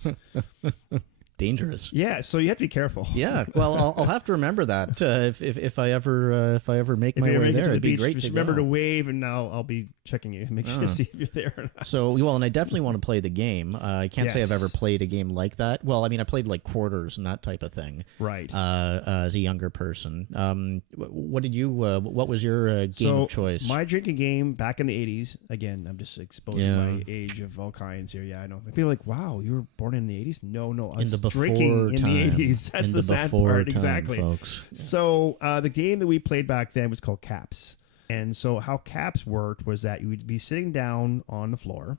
Dangerous. Yeah, so you have to be careful. Yeah, well, I'll have to remember that if I ever make my way there. It'd be great just to remember go. to wave, and I'll be checking you, make sure to see if you're there or not. So, well, and I definitely want to play the game. I can't say I've Yes. ever played a game like that. Well, I mean, I played like quarters and that type of thing. Right. As a younger person, what did you? What was your game of choice? My drinking game back in the 80s. Again, I'm just exposing my age of all kinds here. Yeah, I know. People are like, wow, you were born in the 80s? No, I was in the before drinking time. in the 80s. That's in the sad before part. time, Exactly. folks. So the game that we played back then was called Caps. And so how Caps worked was that you would be sitting down on the floor,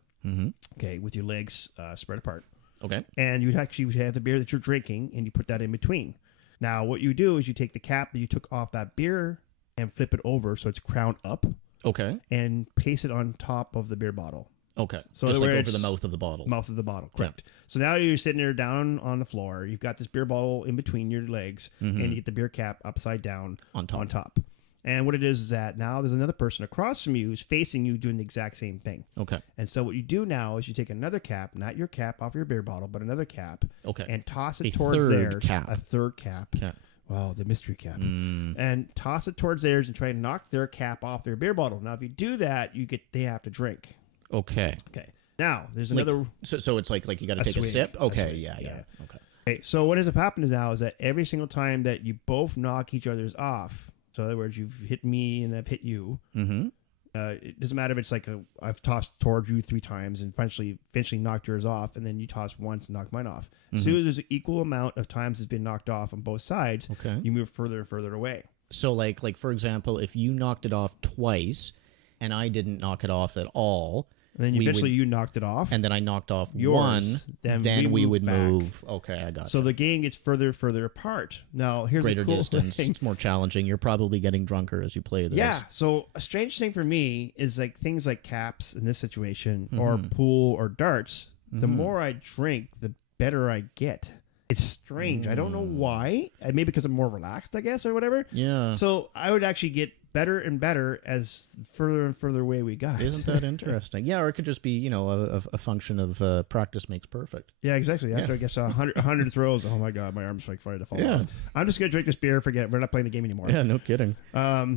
okay, with your legs spread apart. Okay. And you'd actually have the beer that you're drinking, and you put that in between. Now, what you do is you take the cap that you took off that beer and flip it over so it's crown up, Okay. and paste it on top of the beer bottle. Okay. So just like where over the it's- mouth of the bottle. Mouth of the bottle, correct. So now you're sitting there down on the floor. You've got this beer bottle in between your legs, and you get the beer cap upside down On top. On top. And what it is that now there's another person across from you who's facing you doing the exact same thing. Okay. And so what you do now is you take another cap, not your cap off your beer bottle, but another cap, Okay. and toss it A towards third theirs. cap. A third cap. Okay. Wow, the mystery cap. And toss it towards theirs and try to knock their cap off their beer bottle. Now, if you do that, they have to drink. Okay. Okay. Now, there's Like, another. so it's like you got to take a swig. sip. A Okay. swig, Yeah. yeah. Okay. Okay, so what ends up happening now is that every single time that you both knock each other's off, so in other words, you've hit me and I've hit you. Mm-hmm. It doesn't matter if it's like I've tossed towards you 3 times and eventually knocked yours off, and then you toss once and knock mine off. As soon as there's an equal amount of times it's been knocked off on both sides, Okay. you move further and further away. So like for example, if you knocked it off twice, and I didn't knock it off at all, And then we eventually would- you knocked it off. and then I knocked off Yours, one, then we we move would back. move. Okay, I got so you. the game gets further and further apart. Now, here's Greater the cool distance. thing. It's more challenging. You're probably getting drunker as you play this. Yeah. So a strange thing for me is like things like caps in this situation, Mm-hmm. or pool or darts. The more I drink, the better I get. It's strange. I don't know why. Maybe because I'm more relaxed, I guess, or whatever. Yeah. So I would actually get better and better as further and further away we got. Isn't that interesting? Yeah, or it could just be, a function of practice makes perfect. Yeah, exactly. After I guess 100 throws, oh my god, my arms like ready to fall Yeah. off. I'm just gonna drink this beer. Forget it. We're not playing the game anymore. Yeah, no kidding.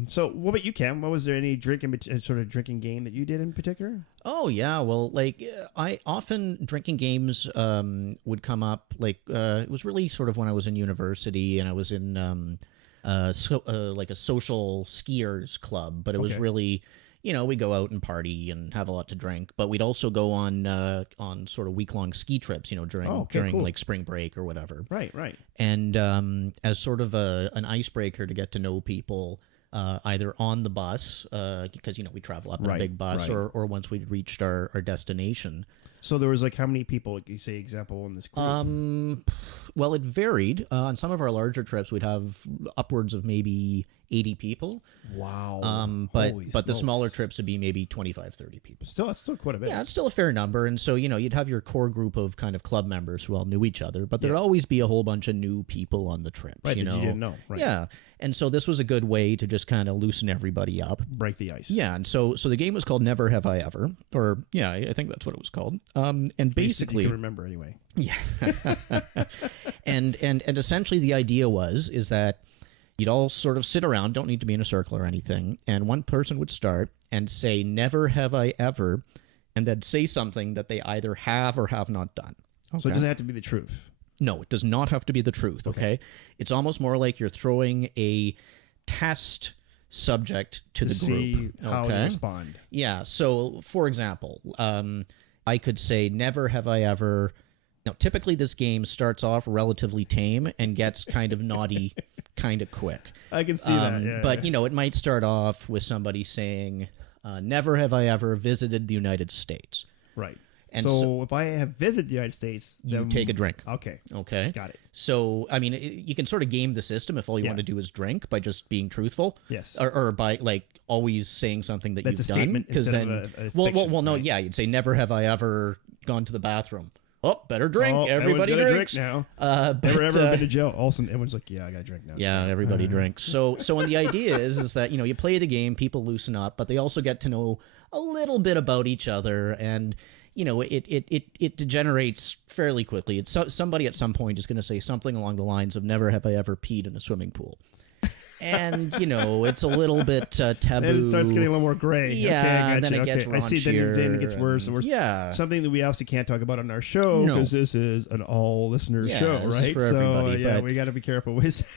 So what about you, Cam? What was there any sort of drinking game that you did in particular? Oh yeah, well, like I often drinking games would come up. Like it was really sort of when I was in university and I was in like a social skiers club, but it was Okay. really, we go out and party and have a lot to drink, but we'd also go on sort of week-long ski trips, during cool. like spring break or whatever. Right. And as sort of an icebreaker to get to know people, either on the bus, because we travel up in a Right, big bus, right. or once we'd reached our destination. So there was like how many people? Like you say, example in this group. Well, it varied. On some of our larger trips, we'd have upwards of maybe 80 people. Wow. But Holy the smokes. smaller trips would be maybe 25, 30 people. That's still quite a bit. Yeah, it's still a fair number. And so, you'd have your core group of kind of club members who all knew each other, but there'd always be a whole bunch of new people on the trips, Right, that you didn't know, right. Yeah. And so this was a good way to just kind of loosen everybody up. Break the ice. Yeah, and so the game was called Never Have I Ever, or yeah, I think that's what it was called. And basically, you can remember anyway. yeah, and essentially the idea is that you'd all sort of sit around, don't need to be in a circle or anything, and one person would start and say "Never have I ever," and then say something that they either have or have not done. So it doesn't have to be the truth. No, it does not have to be the truth, okay? It's almost more like you're throwing a test subject to the See group. how they respond. Yeah, so for example, I could say, never have I ever Now, typically this game starts off relatively tame and gets kind of naughty kind of quick. I can see that. Yeah, but, it might start off with somebody saying, never have I ever visited the United States. Right. And so if I have visited the United States, you then take a drink. Okay. Okay. Got it. So, I mean, you can sort of game the system if all you want to do is drink by just being truthful. Yes. Or by, like, always saying something that That's you've a done. statement Because instead then, of a well, fiction, no, right? yeah, you'd say, never have I ever gone to the bathroom. Oh, better drink. Oh, Everybody everyone's drinks. gotta drink now. But, Never ever been to jail. All of a sudden, everyone's like, yeah, I got to drink now. yeah, everybody drinks. So when the idea is that, you play the game, people loosen up, but they also get to know a little bit about each other, and it degenerates fairly quickly. It's somebody at some point is going to say something along the lines of "Never have I ever peed in a swimming pool," and it's a little bit taboo. And it starts getting a little more gray. Yeah, okay, and then it gets I see. Then it gets worse and worse. Yeah, something that we obviously can't talk about on our show because this is an all-listener show, this is right? for so everybody, yeah, but we got to be careful with.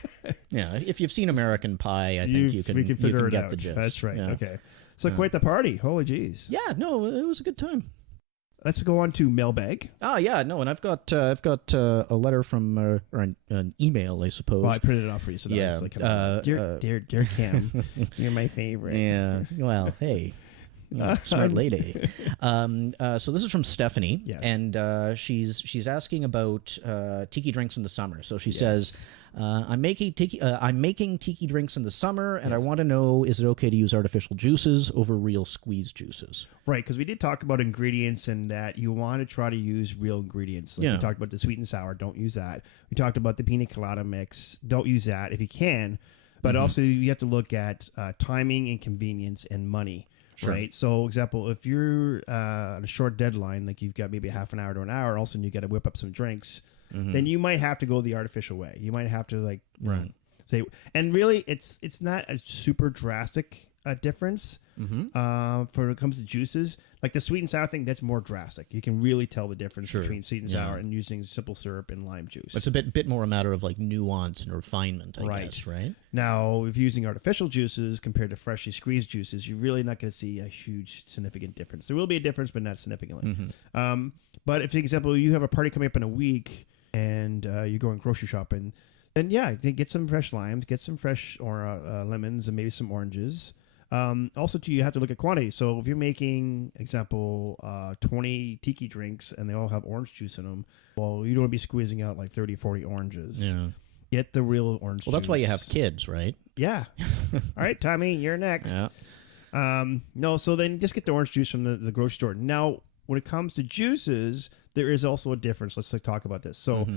yeah, if you've seen American Pie, I think you can figure it get out. the gist. That's right. Yeah. Okay, so quite the party. Holy jeez. Yeah, no, it was a good time. Let's go on to mailbag. Ah, yeah, no, and I've got a letter from or an email, I suppose. Well, I printed it off for you, so that Yeah, was like, dear Cam, you're my favorite. Yeah. Well, hey. Smart lady. So this is from Stephanie, Yes. and she's asking about tiki drinks in the summer. So she says, "I'm making tiki drinks in the summer, and I want to know, is it okay to use artificial juices over real squeeze juices?" Right, because we did talk about ingredients and that you want to try to use real ingredients. Like we talked about the sweet and sour, don't use that. We talked about the pina colada mix, don't use that if you can. But also you have to look at timing and convenience and money. Sure. Right. So, example, if you're on a short deadline, like you've got maybe half an hour to an hour, all of a sudden you got to whip up some drinks, then you might have to go the artificial way. You might have to say, and really, it's not a super drastic difference for when it comes to juices. Like the sweet and sour thing, that's more drastic. You can really tell the difference between sweet and sour and using simple syrup and lime juice. It's a bit more a matter of like nuance and refinement, I guess, right? Now, if you're using artificial juices compared to freshly squeezed juices, you're really not going to see a huge significant difference. There will be a difference, but not significantly. But if, for example, you have a party coming up in a week and you're going grocery shopping, then get some fresh limes, get some fresh lemons, and maybe some oranges. Also, too, you have to look at quantity. So if you're making, example, 20 tiki drinks and they all have orange juice in them, well, you don't want to be squeezing out like 30, 40 oranges. Yeah. Get the real orange juice. Well, that's why you have kids, right? Yeah. All right, Tommy, you're next. Yeah. No, so then just get the orange juice from the grocery store. Now, when it comes to juices, there is also a difference. Let's talk about this. So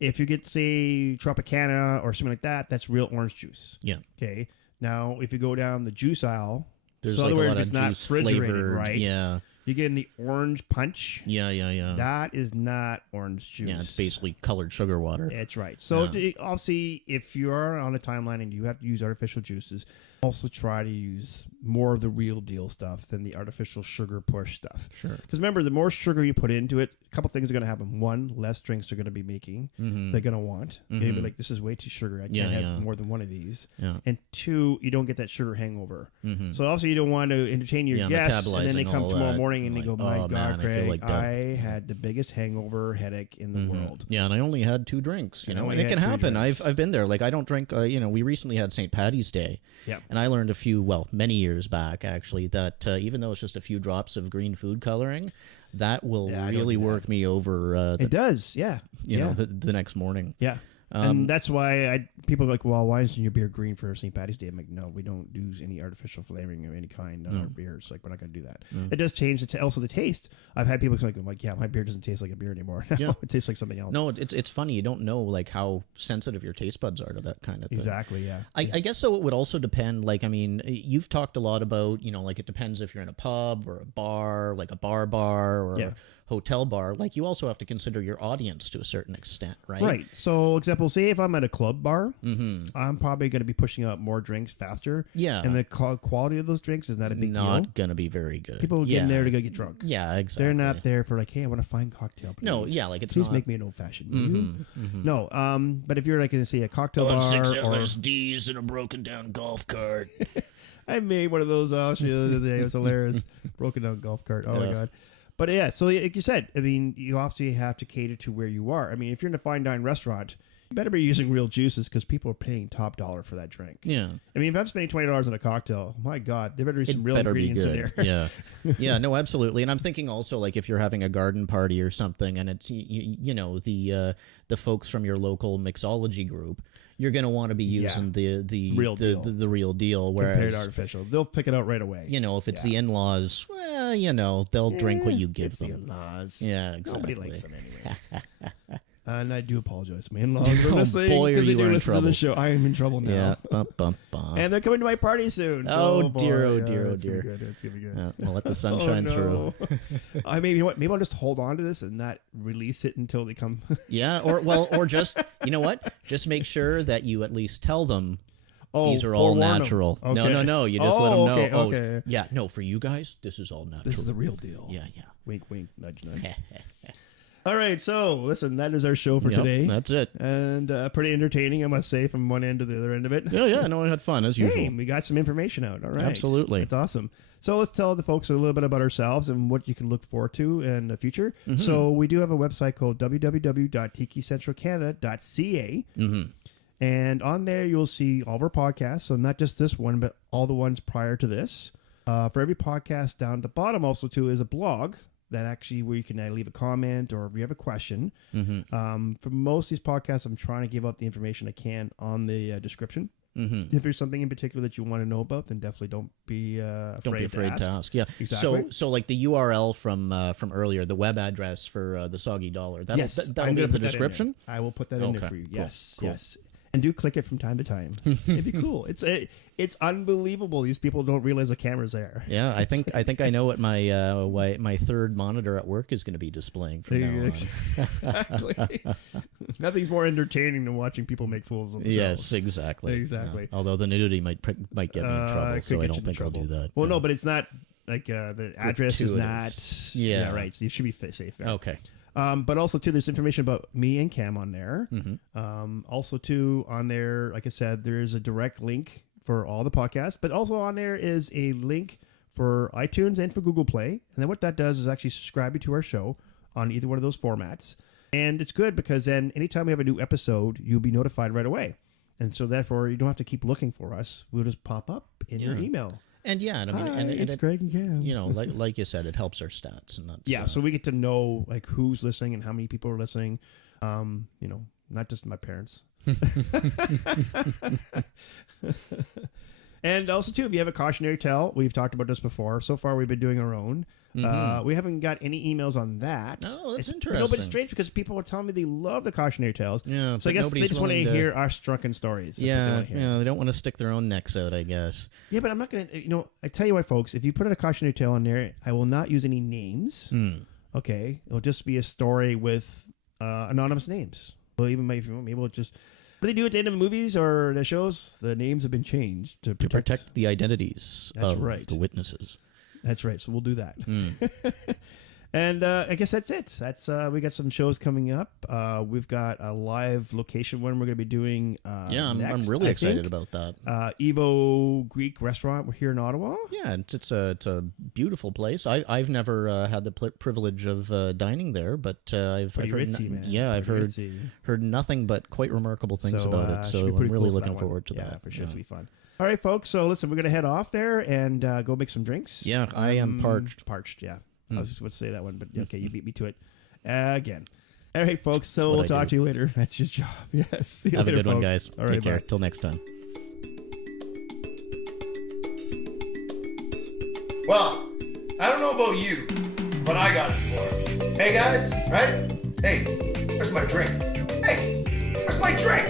if you get, say, Tropicana or something like that, that's real orange juice. Yeah. Okay. Now, if you go down the juice aisle, there's so like a lot it's of not juice refrigerated, flavored, right? Yeah. You're getting the orange punch. Yeah. That is not orange juice. Yeah, it's basically colored sugar water. That's right. So obviously, if you are on a timeline and you have to use artificial juices, also try to use more of the real deal stuff than the artificial sugar push stuff. Sure. Because remember, the more sugar you put into it, a couple things are going to happen. One, less drinks they're going to be making. They're going to want. Okay, but like, this is way too sugary. I can't have more than one of these. Yeah. And two, you don't get that sugar hangover. So obviously, you don't want to entertain your guests, and then they come tomorrow morning and they go, "My God, man, Craig, I feel like I had the biggest hangover headache in the world." Yeah, and I only had 2 drinks, And and it can happen. I've been there. Like, I don't drink, we recently had St. Patty's Day. Yeah. And I learned many years back, actually, that even though it's just a few drops of green food coloring, that will really work me over. It does, yeah. The next morning. Yeah. And that's why people are like, well, why isn't your beer green for St. Patty's Day? I'm like, no, we don't do any artificial flavoring of any kind on our beers. Like, we're not going to do that. It does change also the taste. I've had people like, yeah, my beer doesn't taste like a beer anymore. Yeah. It tastes like something else. No, it's funny. You don't know like how sensitive your taste buds are to that kind of thing. Exactly, yeah. I guess so. It would also depend. Like, I mean, you've talked a lot about, like it depends if you're in a pub or a bar, like a bar or a hotel bar. Like, you also have to consider your audience to a certain extent, right? Right. So, example, say if I'm at a club bar, I'm probably going to be pushing out more drinks faster. Yeah. And the quality of those drinks is not a big deal. Not going to be very good. People get in there to go get drunk. Yeah, exactly. They're not there for like, hey, I want a fine cocktail, please. No, yeah, like it's please not... make me an old fashioned. No, but if you're like going to see a cocktail bar 6 or LSDs and a broken down golf cart. I made one of those the other day. It was hilarious. Broken down golf cart. Oh my God. But yeah, so like you said, I mean, you obviously have to cater to where you are. I mean, if you're in a fine dine restaurant, you better be using real juices because people are paying top dollar for that drink. Yeah. I mean, if I'm spending $20 on a cocktail, my God, there better be some real ingredients in there. Yeah. Yeah, no, absolutely. And I'm thinking also, like, if you're having a garden party or something and it's, you know, the folks from your local mixology group, you're going to want to be using the real deal. The real deal. Whereas, Compared to artificial. They'll pick it out right away. you know, if it's the in-laws, well, you know, they'll drink what you give It's them. the in-laws. Yeah, exactly. Nobody likes them anyway. And I do apologize to my in-laws for Oh, listening. boy, are because they you do in listen to trouble. the show. I am in trouble now. Yeah. Bum, bum, bum. And they're coming to my party soon. So, Oh, boy, dear, oh, yeah, dear, oh, it's gonna be dear. good. It's going to be good. We'll let the sun shine through. I mean, you know what? Maybe I'll just hold on to this and not release it until they come. Yeah, or just, you know what? Just make sure that you at least tell them these are all forewarn 'em. natural. Okay. No. You just let them know. Okay, okay. Yeah, no, for you guys, this is all natural. This is the real deal. Yeah. Wink, wink, nudge, nudge. All right, so listen, that is our show for Yep, today. that's it. And pretty entertaining, I must say, from one end to the other end of it. Yeah, no, I had fun as usual. Hey, we got some information out. All right. Absolutely. That's awesome. So let's tell the folks a little bit about ourselves and what you can look forward to in the future. Mm-hmm. So we do have a website called www.tikicentralcanada.ca. Mm-hmm. And on there, you'll see all of our podcasts. So not just this one, but all the ones prior to this. For every podcast down at the bottom also, too, is a blog that actually where you can leave a comment or if you have a question. Mm-hmm. For most of these podcasts, I'm trying to give out the information I can on the description. Mm-hmm. If there's something in particular that you want to know about, then definitely don't be afraid to ask. Yeah, Exactly. So like the URL from earlier, the web address for the Soggy Dollar. That'll, Yes, that'll I'm be gonna in the put that description. there. I will put that in there Okay, for you. cool, Yes, cool. yes. And do click it from time to time. It'd be cool. It's unbelievable. These people don't realize the camera's there. Yeah, I think I know what my third monitor at work is going to be displaying from now on. Exactly. Nothing's more entertaining than watching people make fools of themselves. Yes, exactly. Exactly. Yeah. Although the nudity might get me in trouble, It so could I get don't you in think I'll do trouble. that. Well, Yeah. no, but it's not like the address is not. Gratuitous. Yeah. Right. So you should be safe there. Okay. But also too, there's information about me and Cam on there. Mm-hmm. Also too, on there, like I said, there is a direct link for all the podcasts, but also on there is a link for iTunes and for Google Play. And then what that does is actually subscribe you to our show on either one of those formats. And it's good because then anytime we have a new episode, you'll be notified right away. And so therefore, you don't have to keep looking for us. We'll just pop up in your email. And yeah, and I mean, Hi, and it's it, Greg and Cam. you know, like you said, it helps our stats, and that's Yeah, so we get to know like who's listening and how many people are listening. You know, not just my parents. And also too, if you have a cautionary tale, we've talked about this before. So far, we've been doing our own. We haven't got any emails on that. Oh, that's No, but interesting. it's strange because people are telling me they love the cautionary tales. Yeah, So I but guess they nobody's just want to willing to- hear our drunken stories. That's what they yeah, wanna hear. they don't want to stick their own necks out, I guess. Yeah, but I'm not going to, you know, I tell you what, folks, if you put in a cautionary tale on there, I will not use any names. Okay. It'll just be a story with anonymous names. Well, even maybe we'll just, but they do at the end of movies or the shows, the names have been changed to To protect the identities That's of right. the witnesses. That's right. So we'll do that. And I guess that's it. That's we got some shows coming up. We've got a live location one we're going to be doing. I'm next, really I excited think. about that. Evo Greek Restaurant. We're here in Ottawa. Yeah, it's a beautiful place. I've never had the privilege of dining there, but I've Pretty heard ritzy, man. yeah, I've Pretty heard ritzy. heard nothing but quite remarkable things about it. should So be I'm pretty really cool for looking that forward to one. that. Yeah, for sure. It's going to be fun. All right, folks. So listen, we're going to head off there and go make some drinks. Yeah, I am parched. Parched, yeah. I was just going to say that one, but okay, you beat me to it again. All right, folks. So we'll what I talk do. to you later. That's your job. Yes. See you Have later, a good one, folks. guys. All Take right, care. bye. Till next time. Well, I don't know about you, but I got it for you. Hey guys, right? Hey, where's my drink? Hey, where's my drink?